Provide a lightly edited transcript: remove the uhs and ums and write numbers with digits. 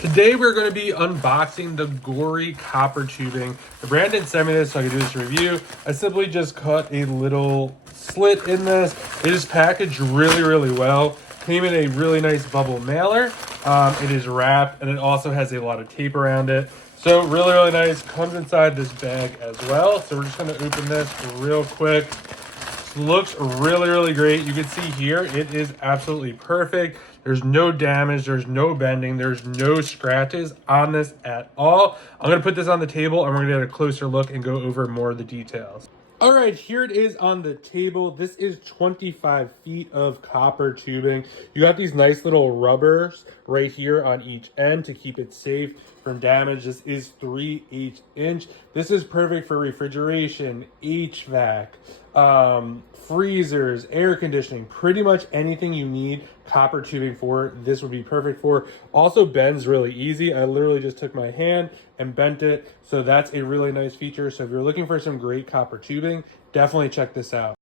Today we're going to be unboxing the GOORY copper tubing. Brandon sent me this so I could do this review. I simply just cut a little slit in this. It is packaged really well. Came in a really nice bubble mailer. It is wrapped and it also has a lot of tape around it. So really nice. Comes inside this bag as well. So we're just going to open this real quick. Looks really great. You can see here it is absolutely perfect. There's no damage, there's no bending, there's no scratches on this at all. I'm gonna put this on the table and we're gonna get a closer look and go over more of the details. All right, here it is on the table. This is 25 feet of copper tubing. You got these nice little rubbers right here on each end to keep it safe from damage. This is 3/8 inch. This is perfect for refrigeration, HVAC, freezers, air conditioning, pretty much anything you need copper tubing for, this would be perfect for. Also bends really easy. I literally just took my hand and bent it. So that's a really nice feature. So if you're looking for some great copper tubing, definitely check this out.